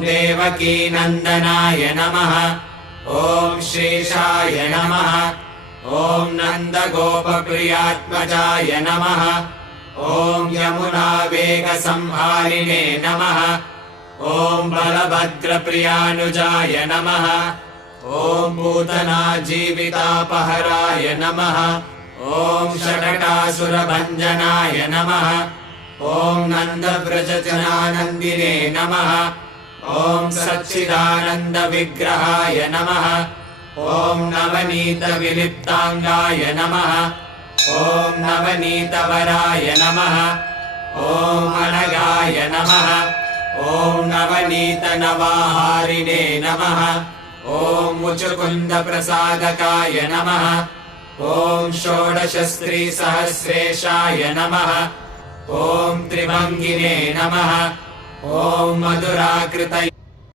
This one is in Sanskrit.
देवकीनन्दनाय नमः। ॐ श्रीशाय नमः। ॐ नन्दगोपप्रियात्मजाय नमः। ॐ यमुनावेगसंहारिणे नमः। ॐ बलभद्रप्रियानुजाय नमः। ॐ पूतनाजीवितापहराय नमः। ॐ षडटासुरभञ्जनाय नमः। ॐ नन्दव्रजजनानन्दिने नमः। ॐ सच्चिदानन्दविग्रहाय नमः। ॐ नवनीतविलिप्ताङ्गाय नमः। ॐ नवनीतवराय नमः। ॐ अनगाय नमः। ॐ नवनीतनवाहारिणे नमः। ॐ मुचुकुन्दप्रसादकाय नमः। ॐ षोडशस्त्रीसहस्रेशाय नमः। ॐ त्रिभङ्गिने नमः। ॐ मधुराकृतये